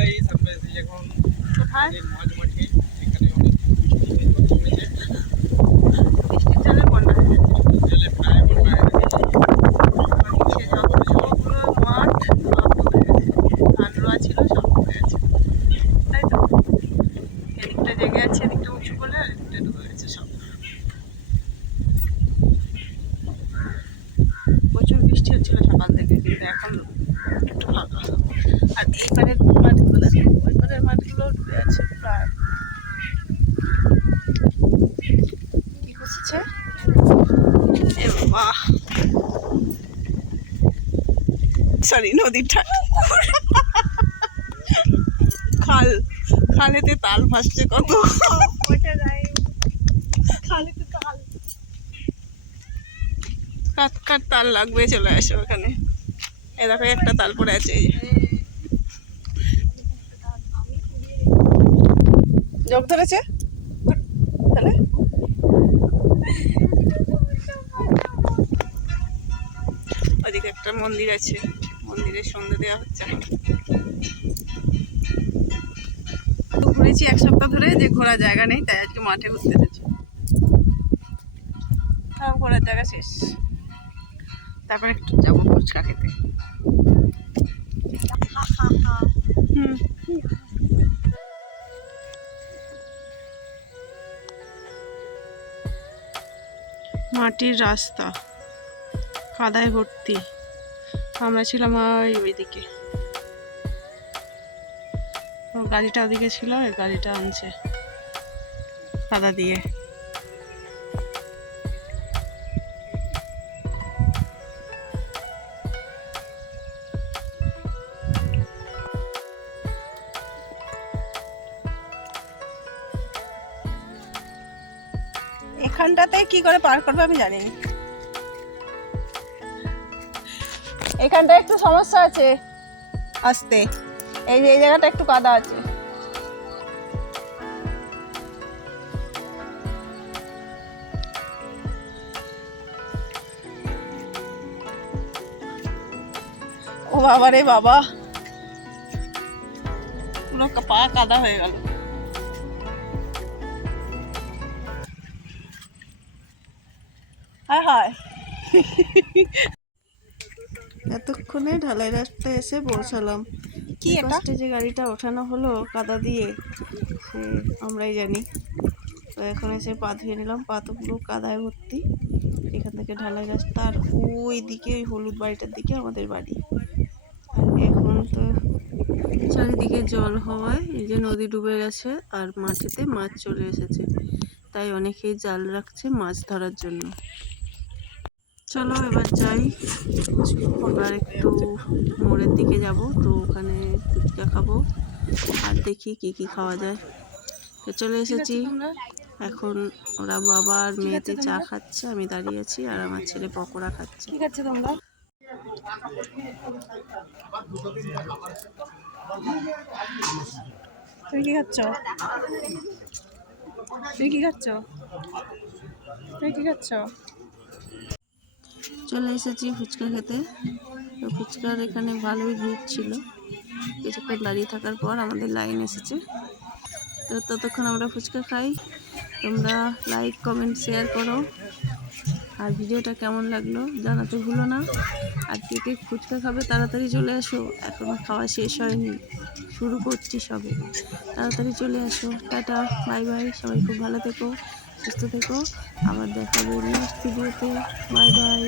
Guys, আমরা এসেছি এখন কোথায়? মাঝ মাঠে। এখানে অনেক বৃষ্টি হয়েছে, বৃষ্টির জলে বন্যা হয়ে গেছে। জলে প্রায় বন্যা হয়ে গেছে। সে যতগুলো মাঠ সব ডুবে গেছে। ধান রোয়া ছিল সব ডুবে গেছে, তাই তো। এদিকটা জেগে আছে, এদিকটা উঁচু বলে আর এদিকটা ডুবে গেছে সব। প্রচুর বৃষ্টি হচ্ছিল সকাল থেকে, কিন্তু এখন একটু ফাঁকা। আর এই পারের মাঠগুলো দেখো, ওই পারের মাঠগুলো ডুবে আছে প্রায়। কি করছে এ বাবা, সরি নদীটা, খাল, খালেতে তাল ভাসছে কত। খালেতে তাল, কাট কাট তাল লাগবে, চলে আসো ওখানে। এ দেখো একটা তাল পড়ে আছে, এই যে জগ ধরেছে তাহলে। ওদিকে একটা মন্দির আছে, মন্দিরে সন্ধ্যে দেওয়া হচ্ছে এখন। তো ঘুরেছি এক সপ্তাহ ধরে, যে ঘোরার জায়গা নেই, তাই আজকে মাঠে ঘুরতে এসেছি। সব ঘোরার জায়গা শেষ, তারপর একটু যাবো ফুচকা খেতে। হুম, মাটির রাস্তা, কাদায় ভর্তি। আমরা ছিলাম ওইদিকে, ওর গাড়িটা ওদিকে ছিল, এই গাড়িটা আনছে কাদা দিয়ে। এখানটাতে কি করে পার করবে আমি জানি না, এখানটা একটু সমস্যা আছে আসতে। এই যে এই জায়গাটা একটু কাদা আছে। ও বাবা রে বাবা, পুরো পা কাদা হয়ে গেল। হায় হায়, এতক্ষণে ঢালাই রাস্তায় এসে পৌঁছালাম। কি ফার্স্টে যে গাড়িটা ওঠানো হলো কাদা দিয়ে, সে আমরাই জানি। তো এখন এসে পা ধুয়ে নিলাম, পা তো পুরো কাদায় ভর্তি। এখান থেকে ঢালাই রাস্তা, আর ওই দিকে ওই হলুদ বাড়িটার দিকে আমাদের বাড়ি। এখন তো চারিদিকে জল হওয়ায় এই যে নদী ডুবে গেছে, আর মাঠেতে মাছ চলে এসেছে, তাই অনেকেই জাল রাখছে মাছ ধরার জন্য। চলো এবার যাই, এবার একটু মোড়ের দিকে যাব, তো ওখানে ফুচকা খাবো আর দেখি কি কি খাওয়া যায়। তো চলে এসেছি এখন। ওরা বাবা আর মেয়েতে চা খাচ্ছে, আমি দাঁড়িয়ে আছি, আর আমার ছেলে পকোড়া খাচ্ছে। ঠিক আছে তোমরা, তুমি কি খাচ্ছ? তুমি কি খাচ্ছ? তুমি কি খাচ্ছ? চলে এসেছি ফুচকা খেতে। তো ফুচকার এখানে ভালোই ভিড় ছিল, কিছুক্ষণ দাঁড়িয়ে থাকার পর আমাদের লাইন এসেছে। তো ততক্ষণ আমরা ফুচকা খাই। তোমরা লাইক কমেন্ট শেয়ার করো, আর ভিডিওটা কেমন লাগলো জানাতে ভুলো না। আর কে কে ফুচকা খাবে তাড়াতাড়ি চলে আসো, এখনো খাওয়া শেষ হয়নি, শুরু করছি সবে। তাড়াতাড়ি চলে আসো। টাটা, বাই বাই, সবাই খুব ভালো থেকো, সুস্থ থেকো। আবার দেখাবে নেক্সট ভিডিওতে। Bye bye.